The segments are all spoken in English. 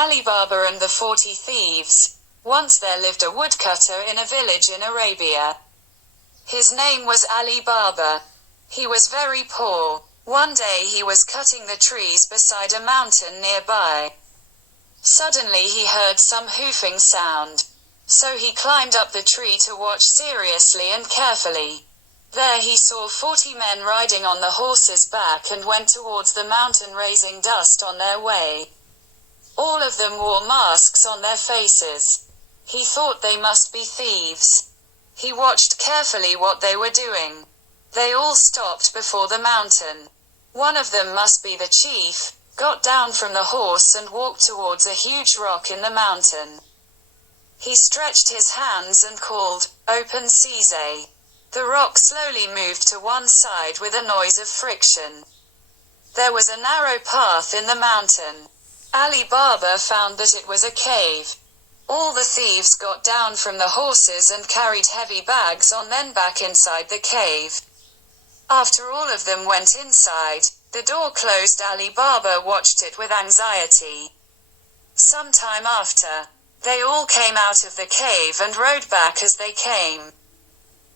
Alibaba and the 40 Thieves. Once there lived a woodcutter in a village in Arabia. His name was Alibaba. He was very poor. One day he was cutting the trees beside a mountain nearby. Suddenly he heard some hoofing sound. So he climbed up the tree to watch seriously and carefully. There he saw 40 men riding on the horse's back and went towards the mountain raising dust on their way. All of them wore masks on their faces. He thought they must be thieves. He watched carefully what they were doing. They all stopped before the mountain. One of them must be the chief, got down from the horse and walked towards a huge rock in the mountain. He stretched his hands and called, "Open seize." The rock slowly moved to one side with a noise of friction. There was a narrow path in the mountain. Alibaba found that it was a cave. All the thieves got down from the horses and carried heavy bags on, then back inside the cave. After all of them went inside, the door closed. Alibaba watched it with anxiety. Some time after, they all came out of the cave and rode back as they came.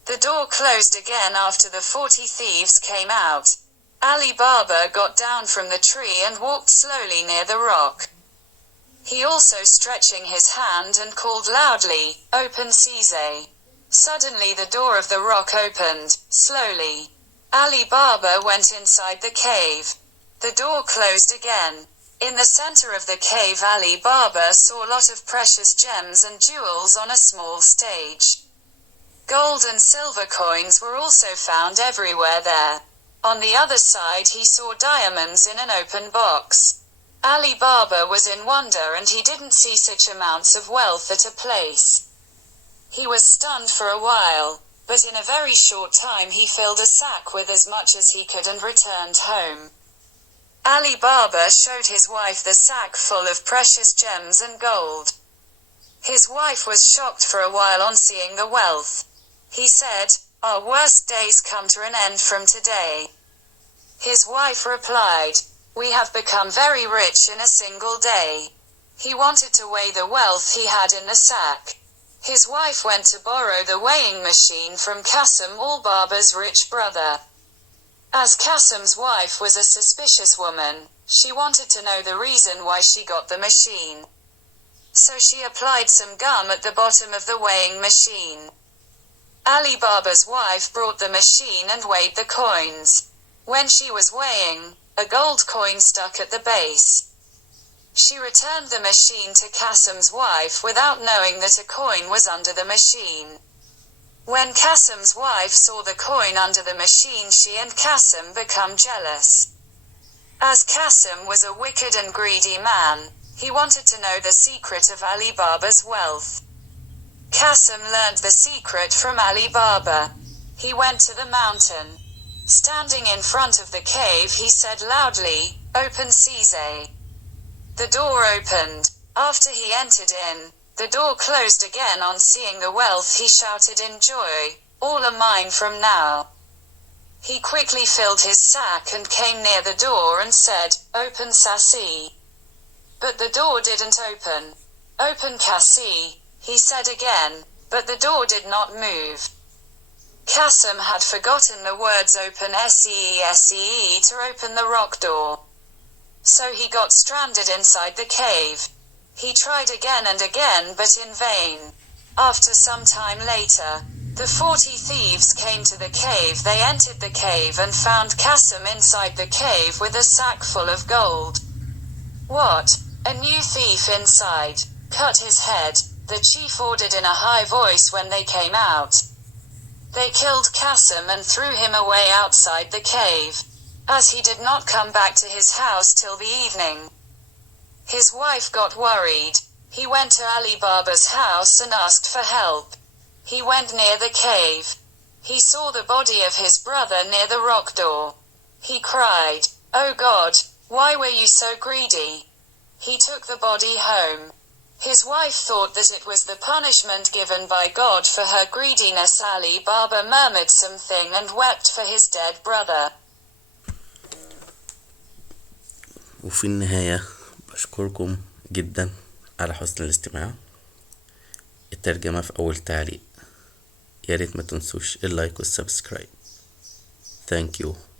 The door closed again after the 40 thieves came out. Alibaba got down from the tree and walked slowly near the rock. He also stretching his hand and called loudly, "Open seize." Suddenly the door of the rock opened, slowly. Alibaba went inside the cave. The door closed again. In the center of the cave Alibaba saw a lot of precious gems and jewels on a small stage. Gold and silver coins were also found everywhere there. On the other side he saw diamonds in an open box. Alibaba was in wonder, and he didn't see such amounts of wealth at a place. He was stunned for a while, but in a very short time he filled a sack with as much as he could and returned home. Alibaba showed his wife the sack full of precious gems and gold. His wife was shocked for a while on seeing the wealth. He said, "Our worst days come to an end from today." His wife replied, "We have become very rich in a single day." He wanted to weigh the wealth he had in the sack. His wife went to borrow the weighing machine from Qasim, Albaba's rich brother. As Qasim's wife was a suspicious woman, she wanted to know the reason why she got the machine. So she applied some gum at the bottom of the weighing machine. Alibaba's wife brought the machine and weighed the coins. When she was weighing, a gold coin stuck at the base. She returned the machine to Qasim's wife without knowing that a coin was under the machine. When Qasim's wife saw the coin under the machine, she and Qasim became jealous. As Qasim was a wicked and greedy man, he wanted to know the secret of Alibaba's wealth. Qasim learned the secret from Alibaba. He went to the mountain. Standing in front of the cave he said loudly, "Open seize." The door opened. After he entered in, the door closed again. On seeing the wealth he shouted in joy, "All are mine from now." He quickly filled his sack and came near the door and said, "Open Sassi." But the door didn't open. "Open Kassi," he said again, but the door did not move. Qasim had forgotten the words "open see" to open the rock door. So he got stranded inside the cave. He tried again and again, but in vain. After some time later, the 40 thieves came to the cave. They entered the cave and found Qasim inside the cave with a sack full of gold. "What? A new thief inside. Cut his head," the chief ordered in a high voice when they came out. They killed Qasim and threw him away outside the cave, as he did not come back to his house till the evening. His wife got worried. He went to Alibaba's house and asked for help. He went near the cave. He saw the body of his brother near the rock door. He cried, "Oh God, why were you so greedy?" He took the body home. His wife thought that it was the punishment given by God for her greediness. Alibaba murmured something and wept for his dead brother. وفي النهاية بشكركم جدا على حسن الاستماع. الترجمة في أول تعليق. ياريت ما تنسوش اللايك والسبسكرايب. Thank you.